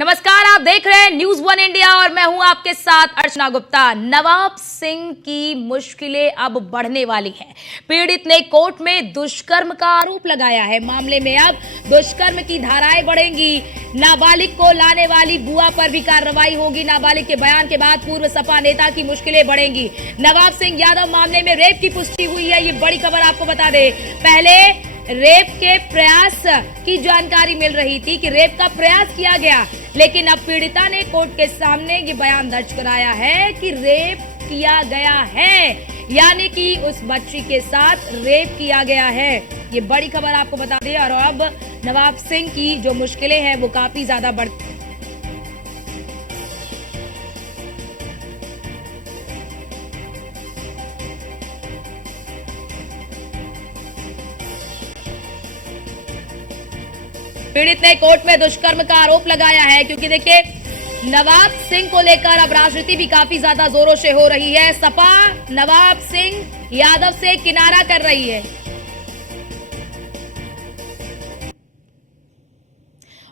नमस्कार, आप देख रहे हैं न्यूज वन इंडिया और मैं हूं आपके साथ अर्चना गुप्ता। नवाब सिंह की मुश्किलें अब बढ़ने वाली हैं। पीड़ित ने कोर्ट में दुष्कर्म का आरोप लगाया है। मामले में अब दुष्कर्म की धाराएं बढ़ेंगी। नाबालिग को लाने वाली बुआ पर भी कार्रवाई होगी। नाबालिग के बयान के बाद पूर्व सपा नेता की मुश्किलें बढ़ेंगी। नवाब सिंह यादव मामले में रेप की पुष्टि हुई है। ये बड़ी खबर आपको बता दें। पहले रेप के प्रयास की जानकारी मिल रही थी कि रेप का प्रयास किया गया, लेकिन अब पीड़िता ने कोर्ट के सामने ये बयान दर्ज कराया है कि रेप किया गया है, यानी कि उस बच्ची के साथ रेप किया गया है। ये बड़ी खबर आपको बता दें। और अब नवाब सिंह की जो मुश्किलें हैं वो काफी ज्यादा बढ़ पीड़ित ने कोर्ट में दुष्कर्म का आरोप लगाया है, क्योंकि देखिए नवाब सिंह को लेकर अब राजनीति भी काफी ज्यादा जोरों से हो रही है। सपा नवाब सिंह यादव से किनारा कर रही है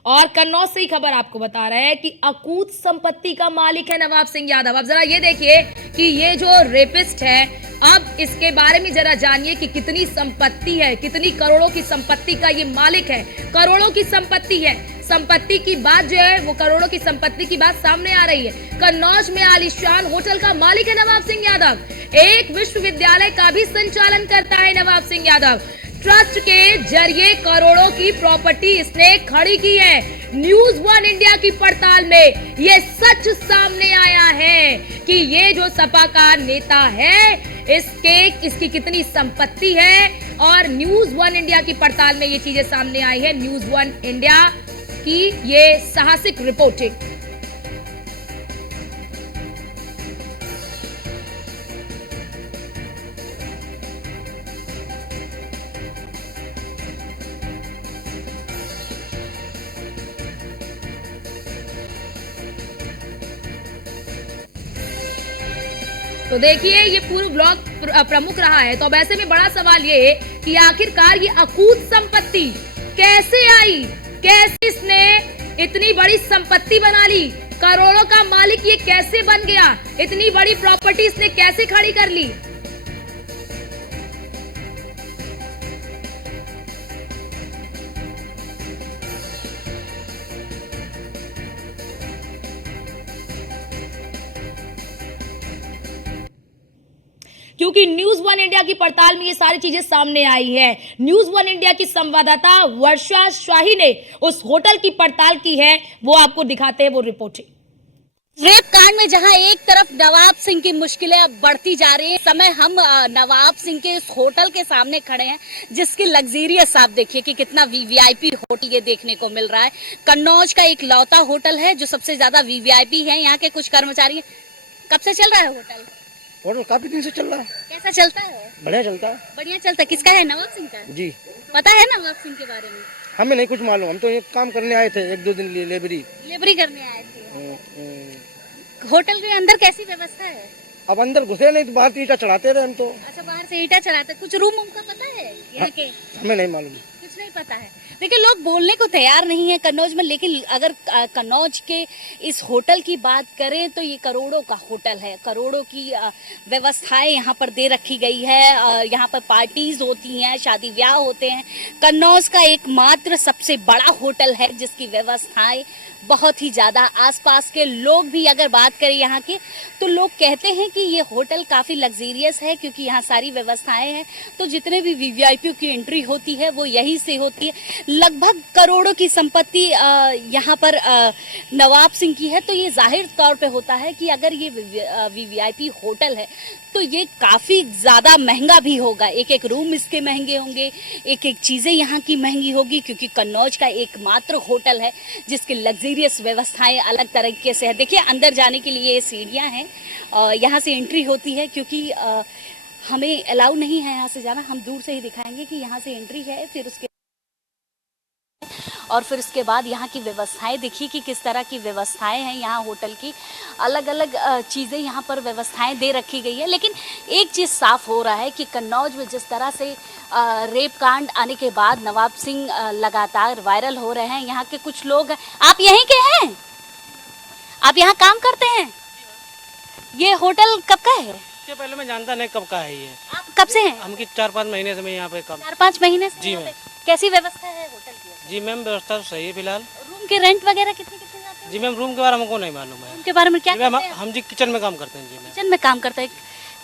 और कन्नौज से ही खबर आपको बता रहे हैं कि अकूत संपत्ति का मालिक है नवाब सिंह यादव। अब जरा ये देखिए कि ये जो रेपिस्ट है, अब इसके बारे में जरा जानिए कि कितनी संपत्ति है, कितनी करोड़ों की संपत्ति का ये मालिक है। करोड़ों की संपत्ति है। संपत्ति की बात जो है वो करोड़ों की संपत्ति की बात सामने आ रही है। कन्नौज में आलीशान होटल का मालिक है नवाब सिंह यादव। एक विश्वविद्यालय का भी संचालन करता है नवाब सिंह यादव। ट्रस्ट के जरिए करोड़ों की प्रॉपर्टी इसने खड़ी की है। न्यूज वन इंडिया की पड़ताल में ये सच सामने आया है कि ये जो सपा का नेता है इसकी कितनी संपत्ति है। और न्यूज वन इंडिया की पड़ताल में ये चीजें सामने आई है। न्यूज वन इंडिया की ये साहसिक रिपोर्टिंग। तो देखिए ये पूर्व ब्लॉक प्रमुख रहा है। तो अब ऐसे में बड़ा सवाल ये है कि आखिरकार ये अकूत संपत्ति कैसे आई, कैसे इसने इतनी बड़ी संपत्ति बना ली, करोड़ों का मालिक ये कैसे बन गया, इतनी बड़ी प्रॉपर्टी इसने कैसे खड़ी कर ली। क्योंकि न्यूज वन इंडिया की पड़ताल में ये सारी चीजें सामने आई है। न्यूज वन इंडिया की संवाददाता वर्षा शाही ने उस होटल की पड़ताल की है, वो आपको दिखाते हैं वो रिपोर्टिंग। रेप कांड में जहां एक तरफ नवाब सिंह की मुश्किलें अब बढ़ती जा रही हैं, समय हम नवाब सिंह के इस होटल के सामने खड़े हैं जिसकी लग्जरियस आप देखिए कि कितना वीवीआईपी होटल ये देखने को मिल रहा है। कन्नौज का एक लौता होटल है जो सबसे ज्यादा वीवीआईपी है। यहाँ के कुछ कर्मचारी, कब से चल रहा है होटल? होटल काफी दिन से चल रहा है। कैसा चलता है? बढ़िया चलता है। बढ़िया चलता है। किसका है? नवाब सिंह का। जी पता है नवाब सिंह के बारे में? हमें नहीं कुछ मालूम। हम तो ये काम करने आए थे, एक दो दिन लिए लेबरी करने आए थे। होटल के अंदर कैसी व्यवस्था है? अब अंदर घुसे नहीं तो बाहर से ईटा चढ़ाते रहे हम तो। अच्छा, बाहर से ईटा चढ़ाते। कुछ रूम का पता है यहाँ के? हमें नहीं मालूम, कुछ नहीं पता है। देखिए लोग बोलने को तैयार नहीं है कन्नौज में, लेकिन अगर कन्नौज के इस होटल की बात करें तो ये करोड़ों का होटल है। करोड़ों की व्यवस्थाएं यहाँ पर दे रखी गई है। यहाँ पर पार्टीज होती हैं, शादी ब्याह होते हैं। कन्नौज का एकमात्र सबसे बड़ा होटल है जिसकी व्यवस्थाएं बहुत ही ज़्यादा। आसपास के लोग भी अगर बात करें यहाँ की तो लोग कहते हैं कि ये होटल काफ़ी लग्जरियस है क्योंकि यहाँ सारी व्यवस्थाएं हैं। तो जितने भी वीवीआईपी की एंट्री होती है वो यहीं से होती है। लगभग करोड़ों की संपत्ति यहाँ पर नवाब सिंह की है। तो ये जाहिर तौर पे होता है कि अगर ये वीवीआईपी होटल है तो ये काफ़ी ज़्यादा महंगा भी होगा। एक एक रूम इसके महंगे होंगे, एक एक चीज़ें यहाँ की महंगी होगी क्योंकि कन्नौज का एकमात्र होटल है जिसकी लग्जरियस व्यवस्थाएं अलग तरीके से है। देखिए अंदर जाने के लिए ये सीढ़ियाँ हैं, यहाँ से एंट्री होती है क्योंकि हमें अलाउ नहीं है यहाँ से जाना। हम दूर से ही दिखाएंगे कि यहाँ से एंट्री है, फिर उसके बाद यहाँ की व्यवस्थाएं देखिए कि किस तरह की व्यवस्थाएं हैं। यहाँ होटल की अलग अलग चीज़ें यहाँ पर व्यवस्थाएं दे रखी गई है। लेकिन एक चीज़ साफ हो रहा है कि कन्नौज में जिस तरह से रेप कांड आने के बाद नवाब सिंह लगातार वायरल हो रहे हैं। यहाँ के कुछ लोग, आप यहीं के हैं? आप यहाँ काम करते हैं? ये होटल कब का है? इसके पहले मैं जानता नहीं कब का है ये। आप कब से हैं? हम की 4-5 महीने से मैं यहाँ पे काम। 4-5 महीने से जी यहाँ मैम। पे? कैसी व्यवस्था है होटल की? जी मैम, व्यवस्था तो सही है फिलहाल। रूम के रेंट वगैरह कितने कितने जाते हैं? जी मैम, रूम के बारे में हमको नहीं मालूम है। रूम के बारे में क्या जी मैम, करते हैं? हम जी किचन में काम करते हैं। जी मैम। किचन में काम करते हैं।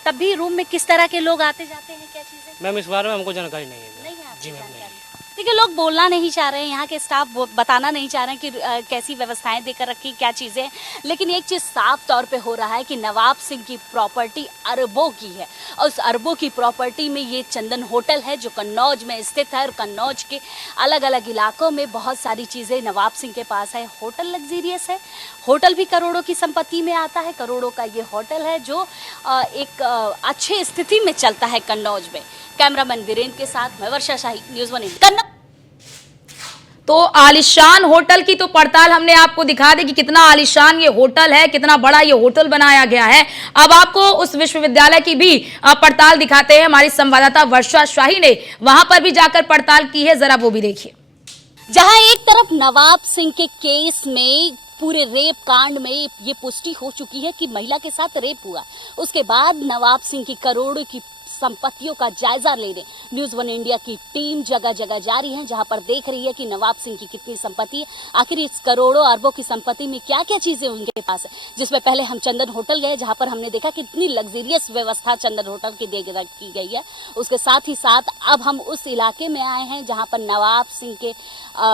तब भी रूम में किस तरह के लोग आते जाते हैं, क्या चीजें? मैम, इस बारे में हमको जानकारी नहीं है। नहीं है आपको जी मैम, जानकारी। नहीं। देखिए, लोग बोलना नहीं चाह रहे हैं, यहाँ के स्टाफ बताना नहीं चाह रहे हैं कि कैसी व्यवस्थाएं देकर रखी, क्या चीजें हैं। लेकिन एक चीज साफ तौर पे हो रहा है कि नवाब सिंह की प्रॉपर्टी अरबों की है और उस अरबों की प्रॉपर्टी में ये चंदन होटल है जो कन्नौज में स्थित है और कन्नौज के अलग अलग इलाकों में बहुत सारी चीजें नवाब सिंह के पास है। होटल लग्जीरियस है, होटल भी करोड़ों की संपत्ति में आता है। करोड़ों का ये होटल है जो एक अच्छे स्थिति में चलता है कन्नौज में। कैमरामैन वीरेंद्र के साथ मैं वर्षा शाही, न्यूज़ 1 इंडिया। तो आलिशान होटल की तो पड़ताल हमने आपको दिखा दी कि कितना आलिशान ये होटल है, कितना बड़ा ये होटल बनाया गया है। अब आपको उस विश्वविद्यालय की भी पड़ताल दिखाते हैं। हमारी संवाददाता वर्षा शाही ने वहां पर भी जाकर पड़ताल की है, जरा वो भी देखिए। जहां एक तरफ नवाब सिंह के केस में पूरे रेप कांड में ये पुष्टि हो चुकी है कि महिला के साथ रेप हुआ, उसके बाद नवाब सिंह की करोड़ों की संपत्तियों का जायजा लेने न्यूज़ 1 इंडिया की टीम जगह जगह जा रही है, जहां पर देख रही है कि नवाब सिंह की कितनी संपत्ति है, आखिर इस करोड़ों अरबों की संपत्ति में क्या क्या चीजें उनके पास है। जिसमें पहले हम चंदन होटल गए, जहां पर हमने देखा कितनी लग्जरियस व्यवस्था चंदन होटल की की गई है। उसके साथ ही साथ अब हम उस इलाके में आए हैं जहां पर नवाब सिंह के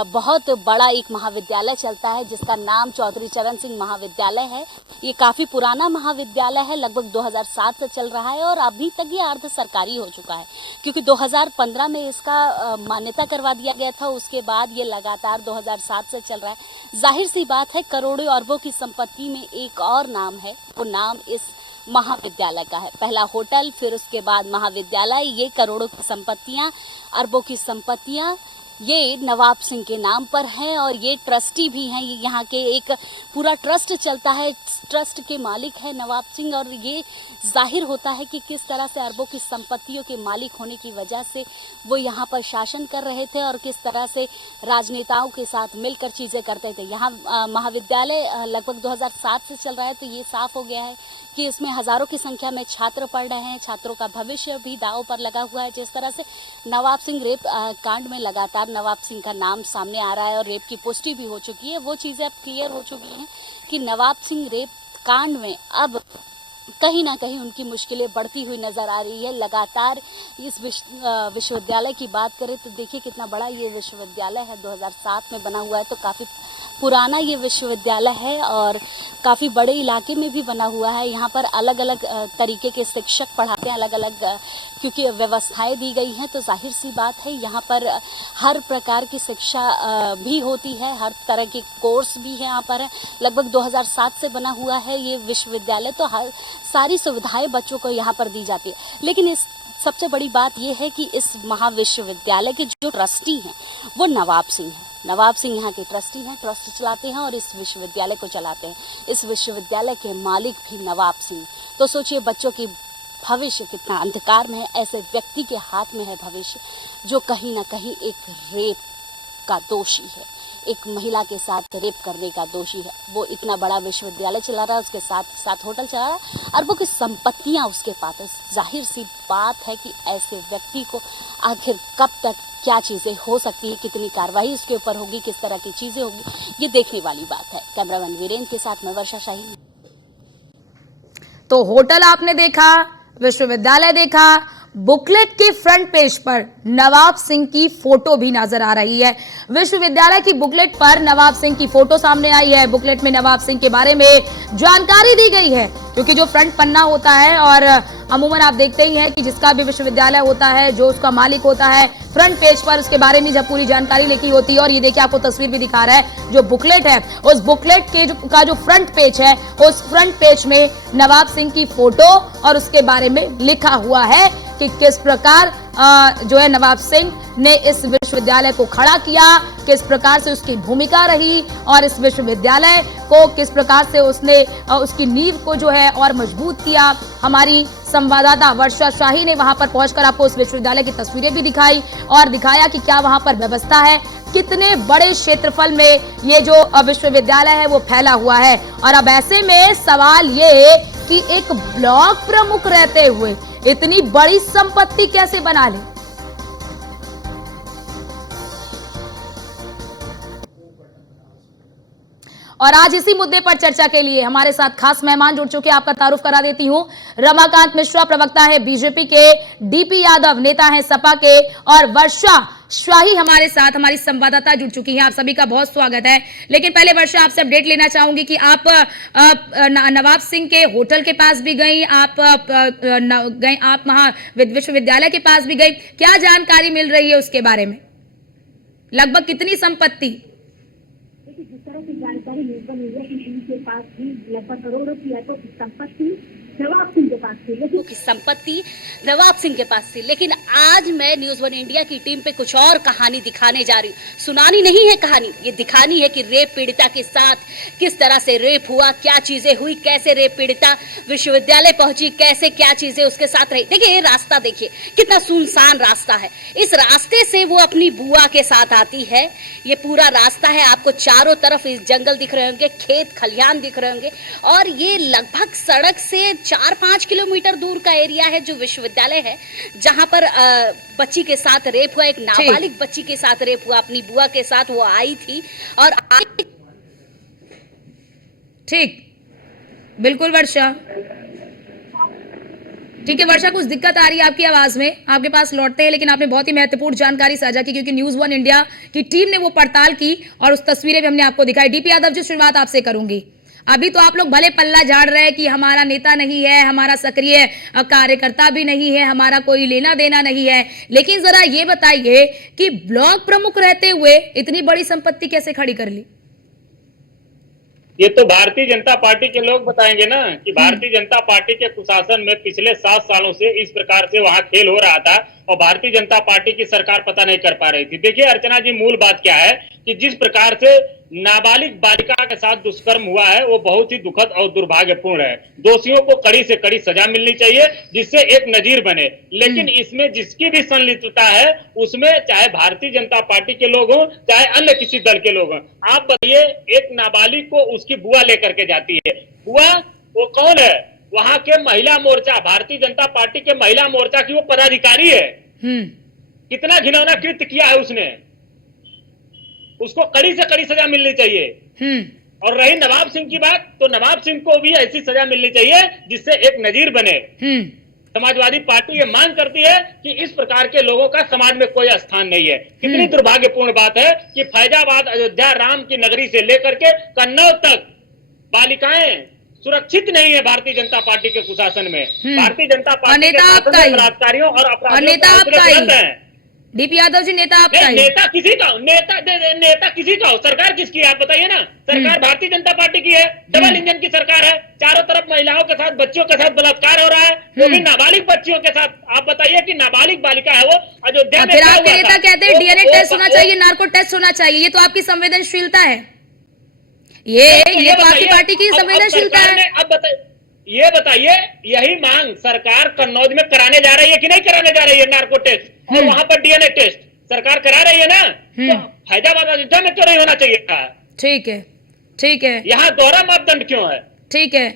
बहुत बड़ा एक महाविद्यालय चलता है जिसका नाम चौधरी चरण सिंह महाविद्यालय है। ये काफी पुराना महाविद्यालय है, लगभग 2007 से चल रहा है और अभी तक ये अर्ध सरकारी हो चुका है, क्योंकि 2015 में इसका मान्यता करवा दिया गया था। उसके बाद ये लगातार 2007 से चल रहा है। जाहिर सी बात है, करोड़ों अरबों की संपत्ति में एक और नाम है, वो नाम इस महाविद्यालय का है। पहला होटल, फिर उसके बाद महाविद्यालय, ये करोड़ों की संपत्तियां, अरबों की संपत्तियां ये नवाब सिंह के नाम पर हैं और ये ट्रस्टी भी हैं। ये यहाँ के एक पूरा ट्रस्ट चलता है, ट्रस्ट के मालिक है नवाब सिंह। और ये जाहिर होता है कि किस तरह से अरबों की संपत्तियों के मालिक होने की वजह से वो यहाँ पर शासन कर रहे थे और किस तरह से राजनेताओं के साथ मिलकर चीज़ें करते थे। यहाँ महाविद्यालय लगभग 2007 से चल रहा है, तो ये साफ हो गया है कि इसमें हज़ारों की संख्या में छात्र पढ़ रहे हैं। छात्रों का भविष्य भी दांव पर लगा हुआ है। जिस तरह से नवाब सिंह रेप कांड में लगातार नवाब सिंह का नाम सामने आ रहा है और रेप की पुष्टि भी हो चुकी है, वो चीज़ें अब क्लियर हो चुकी हैं कि नवाब सिंह रेप कांड में अब कहीं ना कहीं उनकी मुश्किलें बढ़ती हुई नज़र आ रही है। लगातार इस विश्वविद्यालय की बात करें तो देखिए कितना बड़ा ये विश्वविद्यालय है, 2007 में बना हुआ है, तो काफ़ी पुराना ये विश्वविद्यालय है और काफ़ी बड़े इलाके में भी बना हुआ है। यहाँ पर अलग अलग तरीके के शिक्षक पढ़ाते हैं, अलग अलग क्योंकि व्यवस्थाएं दी गई हैं, तो जाहिर सी बात है यहाँ पर हर प्रकार की शिक्षा भी होती है, हर तरह के कोर्स भी है यहाँ पर। लगभग 2007 से बना हुआ है ये विश्वविद्यालय, तो हर सारी सुविधाएं बच्चों को यहाँ पर दी जाती है। लेकिन इस सबसे बड़ी बात यह है कि इस महाविश्वविद्यालय के जो ट्रस्टी हैं वो नवाब सिंह हैं। नवाब सिंह यहाँ के ट्रस्टी हैं, ट्रस्ट चलाते हैं और इस विश्वविद्यालय को चलाते हैं। इस विश्वविद्यालय के मालिक भी नवाब सिंह। तो सोचिए बच्चों की भविष्य कितना अंधकार में है। ऐसे व्यक्ति के हाथ में है भविष्य जो कहीं ना कहीं एक रेप का दोषी है, एक महिला के साथ रेप करने का दोषी है। वो इतना बड़ा विश्वविद्यालय चला रहा है, उसके साथ साथ होटल चला रहा है, अरबों की संपत्तियां उसके पास है। जाहिर सी बात है कि ऐसे व्यक्ति को आखिर कब तक क्या चीज़ें हो सकती है, कितनी कार्रवाई उसके ऊपर होगी, किस तरह की चीज़ें होगी, ये देखने वाली बात है। कैमरामैन वीरेंद्र के साथ मैं वर्षा शाही। तो होटल आपने देखा, विश्वविद्यालय देखा, बुकलेट के फ्रंट पेज पर नवाब सिंह की फोटो भी नजर आ रही है। विश्वविद्यालय की बुकलेट पर नवाब सिंह की फोटो सामने आई है। बुकलेट में नवाब सिंह के बारे में जानकारी दी गई है, क्योंकि जो फ्रंट पन्ना होता है और अमूमन आप देखते ही हैं कि जिसका भी विश्वविद्यालय होता है, जो उसका मालिक होता है, फ्रंट पेज पर उसके बारे में जब पूरी जानकारी लिखी होती है। और ये देखिए आपको तस्वीर भी दिखा रहा है, जो बुकलेट है उस बुकलेट के जो फ्रंट पेज है, उस फ्रंट पेज में नवाब सिंह की फोटो और उसके बारे में लिखा हुआ है कि किस प्रकार जो है नवाब सिंह ने इस विश्वविद्यालय को खड़ा किया, किस प्रकार से उसकी भूमिका रही और इस विश्वविद्यालय को किस प्रकार से उसने उसकी नींव को जो है और मजबूत किया। हमारी संवाददाता वर्षा शाही ने वहां पर पहुंचकर आपको उस विश्वविद्यालय की तस्वीरें भी दिखाई और दिखाया कि क्या वहां पर व्यवस्था है, कितने बड़े क्षेत्रफल में ये जो विश्वविद्यालय है वो फैला हुआ है। और अब ऐसे में सवाल ये कि एक ब्लॉक प्रमुख रहते हुए इतनी बड़ी संपत्ति कैसे बना ले। और आज इसी मुद्दे पर चर्चा के लिए हमारे साथ खास मेहमान जुड़ चुके हैं। आपका तारुफ करा देती हूं, रमाकांत मिश्रा प्रवक्ता है बीजेपी के, डीपी यादव नेता है सपा के और वर्षा शाही हमारे साथ हमारी संवाददाता जुड़ चुकी हैं। आप सभी का बहुत स्वागत है। लेकिन पहले वर्षा आपसे अपडेट लेना चाहूंगी कि आप नवाब सिंह के होटल के पास भी गई, आप वहां विश्वविद्यालय के पास भी गई, क्या जानकारी मिल रही है उसके बारे में? लगभग कितनी संपत्ति? जिस तरह की जानकारी निर्भर हुई है कि इनके पास भी लगभग करोड़ों की संपत्ति नवाब सिंह के पास थी, की संपत्ति नवाब सिंह के पास थी। लेकिन आज मैं न्यूज 1 इंडिया की टीम पे कुछ और कहानी दिखाने जा रही हूँ। सुनानी नहीं है कहानी, ये दिखानी है कि रेप पीड़िता के साथ किस तरह से रेप हुआ, क्या चीजें हुई, कैसे रेप पीड़िता विश्वविद्यालय पहुंची, कैसे क्या चीजें उसके साथ रही। देखिए ये रास्ता देखिए कितना सुनसान रास्ता है। इस रास्ते से वो अपनी बुआ के साथ आती है। ये पूरा रास्ता है, आपको चारों तरफ इस जंगल दिख रहे होंगे, खेत खलिहान दिख रहे होंगे और ये लगभग सड़क से 4-5 किलोमीटर दूर का एरिया है जो विश्वविद्यालय है, जहां पर बच्ची के साथ रेप हुआ, एक नाबालिग बच्ची के साथ रेप हुआ। अपनी बुआ के साथ वो आई थी और ठीक, बिल्कुल वर्षा। ठीक है वर्षा, कुछ दिक्कत आ रही है आपकी आवाज में, आपके पास लौटते हैं। लेकिन आपने बहुत ही महत्वपूर्ण जानकारी साझा की क्योंकि न्यूज 1 इंडिया की टीम ने वो पड़ताल की और उस तस्वीरें भी हमने आपको दिखाई। डीपी यादव जी, शुरुआत आपसे करूंगी। अभी तो आप लोग भले पल्ला झाड़ रहे हैं कि हमारा नेता नहीं है, हमारा सक्रिय कार्यकर्ता भी नहीं है, हमारा कोई लेना देना नहीं है, लेकिन जरा ये बताइए कि ब्लॉक प्रमुख रहते हुए इतनी बड़ी संपत्ति कैसे खड़ी कर ली? ये तो भारतीय जनता पार्टी के लोग बताएंगे ना कि भारतीय जनता पार्टी के कुशासन में पिछले 7 सालों से इस प्रकार से वहां खेल हो रहा था और भारतीय जनता पार्टी की सरकार पता नहीं कर पा रही थी। देखिए अर्चना जी, मूल बात क्या है कि जिस प्रकार से नाबालिग बालिका के साथ दुष्कर्म हुआ है वो बहुत ही दुखद और दुर्भाग्यपूर्ण है। दोषियों को कड़ी से कड़ी सजा मिलनी चाहिए जिससे एक नजीर बने। लेकिन इसमें जिसकी भी संलिप्तता है उसमें चाहे भारतीय जनता पार्टी के लोग हों चाहे अन्य किसी दल के लोग हों, आप बताइए एक नाबालिग को उसकी बुआ लेकर के जाती है। बुआ वो कौन है? वहां के महिला मोर्चा, भारतीय जनता पार्टी के महिला मोर्चा की वो पदाधिकारी है। कितना घिनौना कृत्य किया है उसने, उसको कड़ी से कड़ी सजा मिलनी चाहिए। और रही नवाब सिंह की बात, तो नवाब सिंह को भी ऐसी सजा मिलनी चाहिए जिससे एक नजीर बने। समाजवादी पार्टी ये मांग करती है कि इस प्रकार के लोगों का समाज में कोई स्थान नहीं है। कितनी दुर्भाग्यपूर्ण बात है कि फैजाबाद, अयोध्या, राम की नगरी से लेकर के कन्नौज तक बालिकाएं सुरक्षित नहीं है भारतीय जनता पार्टी के कुशासन में। भारतीय जनता पार्टी के बलात्कारियों और अपराधियों डीपी यादव जी, नेता आपका ही। नेता किसी का, नेता किसी का हो, सरकार किसकी है आप बताइए ना। सरकार भारतीय जनता पार्टी की है, डबल इंजन की सरकार है। चारों तरफ महिलाओं के साथ, बच्चियों के साथ बलात्कार हो रहा है, वो भी नाबालिग बच्चियों के साथ। आप बताइए कि नाबालिग बालिका है वो अयोध्या में। फिर आपके नेता कहते हैं डीएनए टेस्ट होना चाहिए, नार्को टेस्ट होना चाहिए। ये तो आपकी संवेदनशीलता है, ये तो आपकी पार्टी की संवेदनशीलता है। अब ये बताइए, यही मांग सरकार कन्नौज में कराने जा रही है कि नहीं कराने जा रही है? नार्को टेस्ट और वहां पर डीएनए टेस्ट सरकार करा रही है ना, तो फैजाबाद, अयोध्या में क्यों नहीं होना चाहिए था? ठीक है, ठीक है। यहाँ दोहरा मापदंड क्यों है? ठीक है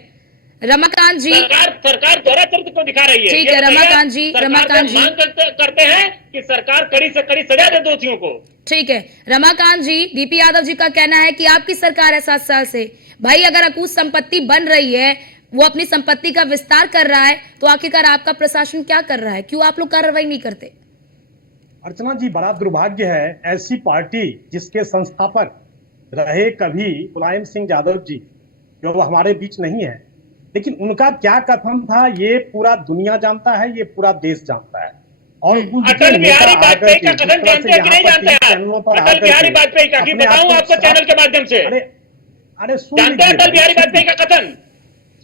रमाकांत जी, सरकार दोहरा चरित्र को दिखा रही है। ठीक है रमाकांत जी, मांग करते हैं कि सरकार कड़ी से कड़ी सजा दे दोषियों को। ठीक है रमाकांत जी, डीपी यादव जी का कहना है कि आपकी सरकार है 7 साल से, भाई अगर अकूत संपत्ति बन रही है, वो अपनी संपत्ति का विस्तार कर रहा है, तो आखिरकार आपका प्रशासन क्या कर रहा है? क्यों आप लोग कार्रवाई नहीं करते? अर्चना जी, बड़ा दुर्भाग्य है ऐसी पार्टी जिसके संस्थापक रहे कभी मुलायम सिंह यादव जी, जो हमारे बीच नहीं है, लेकिन उनका क्या कथन था ये पूरा दुनिया जानता है, ये पूरा देश जानता है। और अटल बिहारी वाजपेयी का कथन जानते हैं कि नहीं जानते हैं? अटल बिहारी वाजपेयी का बताऊं आपको चैनल के माध्यम से, अरे जानते हैं अटल बिहारी वाजपेयी का कथन?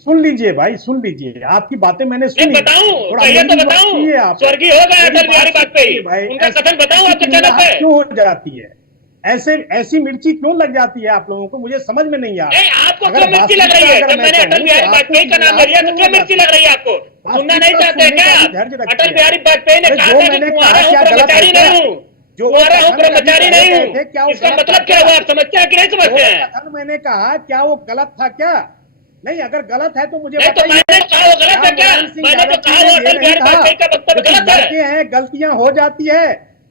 सुन लीजिए भाई, सुन लीजिए, आपकी बातें मैंने सुनी। बताऊं, थोड़ा कहिए तो मेरी बात बताऊं। सुनिए आप। स्वर्गीय हो गए मेरी अटल बिहारी बात वाजपेयी, सुनिए भाई, उनका ऐसी- कथन बताऊं ऐसी आपके चैनल चिल्लाहट पे। क्यों हो जाती है? ऐसी मिर्ची क्यों लग जाती है आप लोगों को? मुझे समझ में नहीं आ रहा। नहीं, आपको अगर क्यों मिर्ची लग रही है? वास्तविकता अगर जब मैं मैंने कहूं अटल बिहारी तो आपको वाजपेयी का नाम ले लिया तो चिल्लाहट क्यों क्यों मिर्ची हो लग रही है आपको? सुनना नहीं वास्तविकता चाहते हैं सुनने क्या का आप? भी धैर्य रखिए अटल आप। बिहारी वाजपेयी ने अरे कहा जो था कि मैंने कुंवारा कहा हूं, क्या गलत है ब्रह्मचारी क्या? नहीं हूं। जो कुंवारा हूं, कथन अभी ब्रह्मचारी पहले नहीं कहे हूं। थे, क्या वो इसका गलत मतलब था क्या हुआ? आप समझते हैं कि नहीं जो समझते हैं? कथन मैंने कहा क्या वो गलत था क्या? नहीं, अगर गलत है तो मुझे नहीं तो बताइए। मैंने कहा वो गलत है क्या? मुलायम सिंह मैंने जो यादव जी कहा ने वो ये अटल नहीं बिहारी कहा वाजपेयी का वक्तव्य क्योंकि गलत है। लड़के हैं, गलतियां हो जाती है,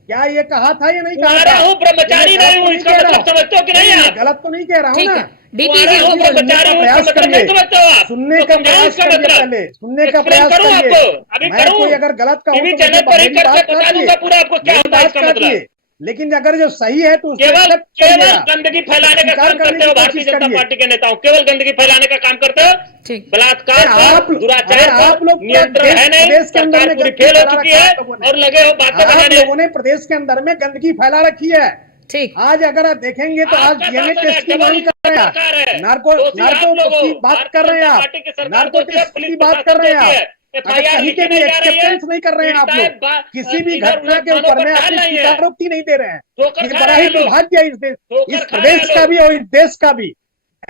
क्या ये कहा था या नहीं कहा कुंवारा था? हूं, ब्रह्मचारी ये गलत नहीं तो हूं, नहीं इसका कह रहा मतलब हूं। समझते हो कि नहीं नहीं, आप? गलत तो नहीं कह रहा हूं ठीक ना। है, डीपी कुंवारा जी, हूं, सुनने ब्रह्मचारी का हूं, इसका प्रयास मतलब नहीं करिए, समझते हो आप? सुनने तो का समझाओ प्रयास इसका करिए, मतलब। पहले सुनने का एक्सप्लेन प्रयास करूं करिए। आपको? अभी मैं करूं? कोई अगर गलत कहूं टीवी तो चैनल मुझे पर ही मेरी करके बात बता काटिए, दूंगा पूरा आपको क्या मेरी होता है बात इसका मतलब। काटिए। लेकिन अगर जो सही है तो उसको केवल एक्सेप्ट केवल करिए, गंदगी फैलाने का स्वीकार काम करने करते की हो भारतीय कोशिश जनता करिए। पार्टी के नेताओं, केवल गंदगी फैलाने का काम करते हो। ठीक। बलात्कार आप पर, अरे दुराचार आप पर लोग पूरा नियंत्रण है नहीं, प्रदेश के अंदर सरकार में पूरी गंदगी फेल हो फैला चुकी रखा है है आप लोगों ने। और लगे हो बातें आप बनाने। लोगों ने प्रदेश के अंदर में गंदगी फैला रखी है। ठीक। आज अगर आप देखेंगे तो आज आपका डीएनए शासन है, टेस्ट की डबल मांग कर रहे हैं सरकार है। आप। नार्को दोषी आप नार्को लोग हो। की बात भारतीय कर रहे हैं जनता आप, पार्टी की सरकार नार्को दोषी है, टेस्ट पुलिस की बात प्रशासन कर रहे हैं दोषी आप। है। अगर FIR कहीं लिखी के भी नहीं जा रही है, एक्सेप्टेंस नहीं कर रहे हैं आप लोग, किसी भी इधर घटना उधर के थानों ऊपर पर में डाल अपनी रही है। स्वीकारोक्ति नहीं दे रहे हैं। ठोकर ये खा बड़ा रहे ही हैं लोग। दुर्भाग्य है ठोकर इस खा रहे प्रदेश हैं का लोग। भी और इस देश का भी।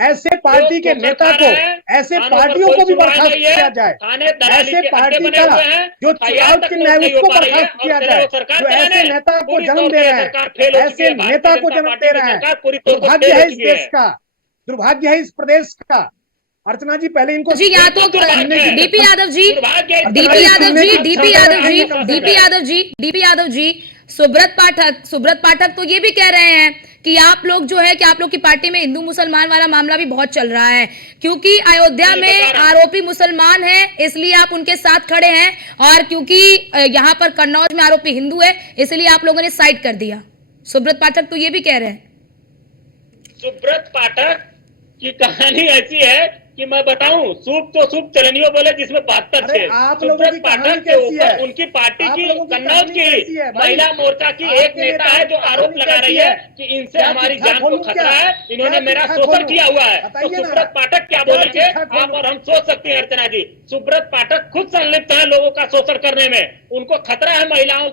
ऐसे पार्टी के ठोकर नेता खा को, रहे हैं, ऐसे थानों पर पार्टियों कोई को भी सुनवाई बर्खास्त नहीं है, किया जाए। थाने दलाली ऐसे के अड्डे पार्टी बने का हुए हैं, जो FIR चुनाव तक चिन्ह है नोट नहीं हो उसको पा रही है बर्खास्त और किया चले जाए। वो सरकार जो ऐसे चलाने। नेता को पूरी जन्म तौर दे पे रहे ये हैं, सरकार फेल हो चुकी ऐसे है। भारतीय नेता को जनता जन्म पार्टी दे की रहे हैं। सरकार पूरी तौर पर दुर्भाग्य फेल हो है इस चुकी देश है। का, दुर्भाग्य है इस प्रदेश का। अर्चना जी पहले इनको जी यहाँ तो दुर्भाग्य है। डीपी यादव जी, दुर्भाग्य है। डीपी यादव जी, आप डीपी शासन यादव जी, है। डीपी यादव जी, सुब्रत पाठक तो ये भी कह रहे हैं कि आप लोग जो है कि आप लोग की पार्टी में हिंदू मुसलमान वाला मामला भी बहुत चल रहा है, क्योंकि अयोध्या में आरोपी मुसलमान है इसलिए आप उनके साथ खड़े हैं, और क्योंकि यहाँ पर कन्नौज में आरोपी हिंदू है इसलिए आप लोगों ने साइड कर दिया। सुब्रत पाठक तो ये भी कह रहे हैं। सुब्रत पाठक की कहानी ऐसी है कि मैं बताऊं, सूप तो सूप चलनियो बोले जिसमें 72 अरे थे। आप लोगों सुब्रत की कहानी पाठक के कैसी है? ऊपर उनकी पार्टी आप की लोगों की कन्नौज कहानी कैसी है की भाई? महिला मोर्चा की एक आपके नेता नेता है की जो आरोप कहानी लगा कैसी रही है? है कि इनसे क्या हमारी चिट्ठा जान को खोलूं खतरा क्या? है, इन्होंने क्या मेरा चिट्ठा शोषण खोलूं? किया हुआ है। तो बताइए ना। सुब्रत पाठक क्या क्या बोलेंगे चिट्ठा खोलूं? आप और हम सोच सकते हैं। अर्चना जी, सुब्रत पाठक खुद संलिप्त है लोगों का शोषण करने में। उनको खतरा है महिलाओं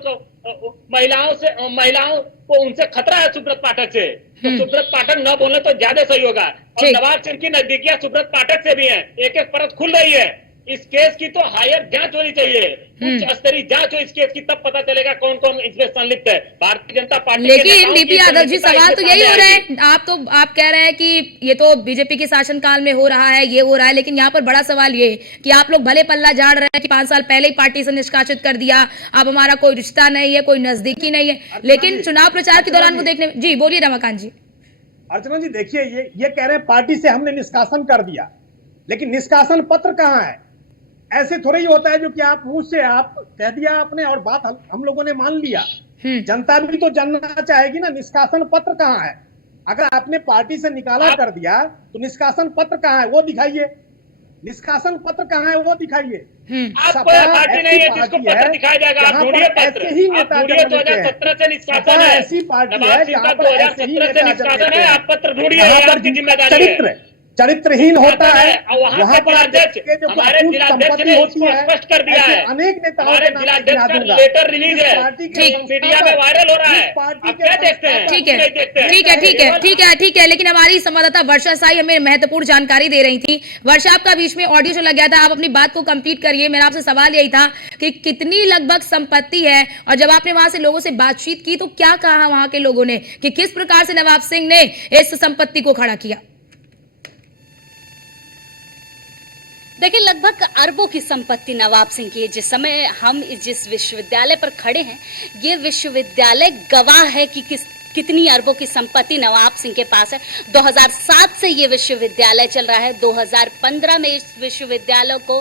को उनसे खतरा है सुब्रत पाठक से। तो सुब्रत पाठक न बोले तो ज्यादा सही होगा। और नवाब सिंह की नजदीकियां सुब्रत पाठक से भी हैं। एक एक परत खुल रही है। इस केस की तो हायर जांच होनी चाहिए, उच्च स्तरीय जांच हो इस केस की, तब पता चलेगा कौन कौन इसमें संलिप्त है। भारतीय जनता पार्टी के लेकिन नेताओं डीपी की यादव जी संलिप्तता सवाल तो इसमें यही हो सामने रहा आएगी। है, आप कह रहे हैं कि ये तो बीजेपी के शासनकाल में हो रहा है, ये हो रहा है, लेकिन यहाँ पर बड़ा सवाल ये कि आप लोग भले पल्ला झाड़ रहे हैं कि 5 साल पहले ही पार्टी से निष्कासित कर दिया, अब हमारा कोई रिश्ता नहीं है, कोई नजदीकी नहीं है, लेकिन चुनाव प्रचार के दौरान वो देखने। जी बोलिए रमाकांत जी। अर्चना जी देखिए, ये कह रहे हैं पार्टी से हमने निष्कासन कर दिया, लेकिन निष्कासन पत्र कहाँ है? ऐसे थोड़ा ही होता है जो कि आप मुंह से आप कह दिया आपने और बात हम लोगों ने मान लिया। जनता भी तो जानना चाहेगी ना, निष्कासन पत्र कहाँ है? अगर आपने पार्टी से निकाला कर दिया तो निष्कासन पत्र कहाँ है वो दिखाइए। निष्कासन पत्र कहाँ है वो दिखाइए। आपको पार्टी नहीं है जिसको पत्र दिखाया जाएगा। आप ढूंढिए पत्र, आप ढूंढिए 2017 से निष्कासन है। ऐसी पार्टी नवाब है सिंह जहाँ का पर ऐसे ही 2017 से नेता निष्कासन है। आप पत्र ढूंढिए, यहाँ ये पर आपकी जिम्मेदारी है। चरित्रहीन होता है, वहाँ वहाँ पर जिलाध्यक्ष, हमारे जिलाध्यक्ष ने इसको स्पष्ट कर दिया है। अनेक नेताओं हमारे के नाम जिलाध्यक्ष का दूंगा। लेटर रिलीज है, पार्टी के मीडिया में वायरल हो रहा है। आप क्या देखते हैं? ठीक है, नहीं देखते हैं। ठीक है, लेकिन हमारी संवाददाता वर्षा साई हमें महत्वपूर्ण जानकारी दे रही थी। वर्षा, आपका बीच में ऑडियो जो लग गया था, आप अपनी बात को कंप्लीट करिए। मेरा आपसे सवाल यही था कि कितनी लगभग संपत्ति है, और जब आपने वहां से लोगों से बातचीत की तो क्या कहा वहां के लोगों ने कि किस प्रकार से नवाब सिंह ने इस संपत्ति को खड़ा किया? देखिए, लगभग अरबों की संपत्ति नवाब सिंह की है। जिस समय हम जिस विश्वविद्यालय पर खड़े हैं, ये विश्वविद्यालय गवाह है कि कितनी अरबों की संपत्ति नवाब सिंह के पास है। 2007 से ये विश्वविद्यालय चल रहा है। 2015 में इस विश्वविद्यालय को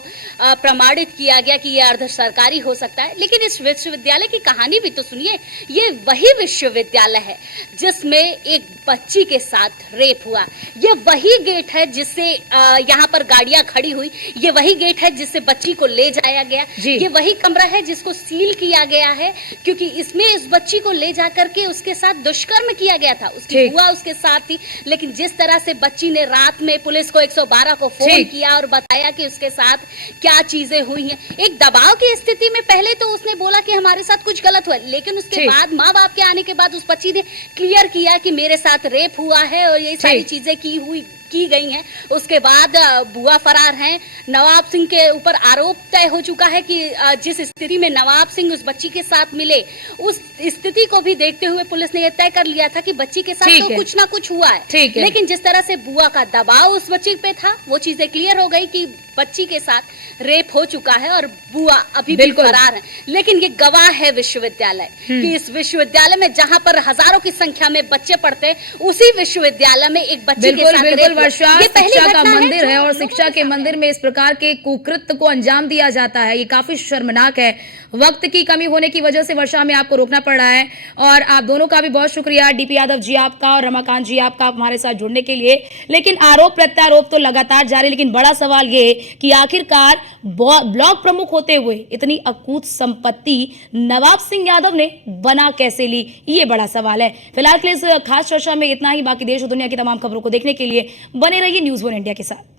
प्रमाणित किया गया कि ये अर्ध सरकारी हो सकता है। लेकिन इस विश्वविद्यालय की कहानी भी तो सुनिए। ये वही विश्वविद्यालय है जिसमें एक बच्ची के साथ रेप हुआ। ये वही गेट है जिससे यहाँ पर गाड़ियां खड़ी हुई। ये वही गेट है जिससे बच्ची को ले जाया गया। ये वही कमरा है जिसको सील किया गया है, क्योंकि इसमें इस बच्ची को ले जाकर के उसके साथ दुष्कर्म दुष्कर्म किया गया था, उसकी ठीक। बुआ उसके साथ थी, लेकिन जिस तरह से बच्ची ने रात में पुलिस को 112 को फोन ठीक। किया और बताया कि उसके साथ क्या चीजें हुई हैं, एक दबाव की स्थिति में पहले तो उसने बोला कि हमारे साथ कुछ गलत हुआ, लेकिन उसके ठीक। बाद माँ बाप के आने के बाद उस बच्ची ने क्लियर किया कि मेरे साथ रेप हुआ है और ये सारी ठीक। चीजें की गई हैं। उसके बाद बुआ फरार हैं। नवाब सिंह के ऊपर आरोप तय हो चुका है कि जिस स्थिति में नवाब सिंह उस बच्ची के साथ मिले, उस स्थिति को भी देखते हुए पुलिस ने यह तय कर लिया था कि बच्ची के साथ ठीक तो है। कुछ ना कुछ हुआ है। ठीक है। लेकिन जिस तरह से बुआ का दबाव उस बच्ची पे था, वो चीजें क्लियर हो गई कि बच्ची के साथ रेप हो चुका है और बुआ अभी भी बिल्कुल। फरार है। लेकिन ये गवाह है विश्वविद्यालय कि इस विश्वविद्यालय में जहां पर हजारों की संख्या में बच्चे पढ़ते हैं, उसी विश्वविद्यालय में एक बच्ची के बिल्कुल साथ बिल्कुल रेप हुआ। वर्षा, ये पहली शिक्षा का घटना मंदिर जो है और लोगों शिक्षा के मंदिर में इस प्रकार के कुकृत्य को अंजाम दिया जाता है, ये काफी शर्मनाक है। वक्त की कमी होने की वजह से वर्षा में आपको रोकना पड़ रहा है, और आप दोनों का भी बहुत शुक्रिया, डीपी यादव जी आपका और रमाकांत जी आपका, हमारे साथ जुड़ने के लिए। लेकिन आरोप प्रत्यारोप तो लगातार जारी, लेकिन बड़ा सवाल ये कि आखिरकार ब्लॉक प्रमुख होते हुए इतनी अकूत संपत्ति नवाब सिंह यादव ने बना कैसे ली, ये बड़ा सवाल है। फिलहाल के लिए इस खास चर्चा में इतना ही। बाकी देश और दुनिया की तमाम खबरों को देखने के लिए बने रहिए न्यूज़ 1 इंडिया के साथ।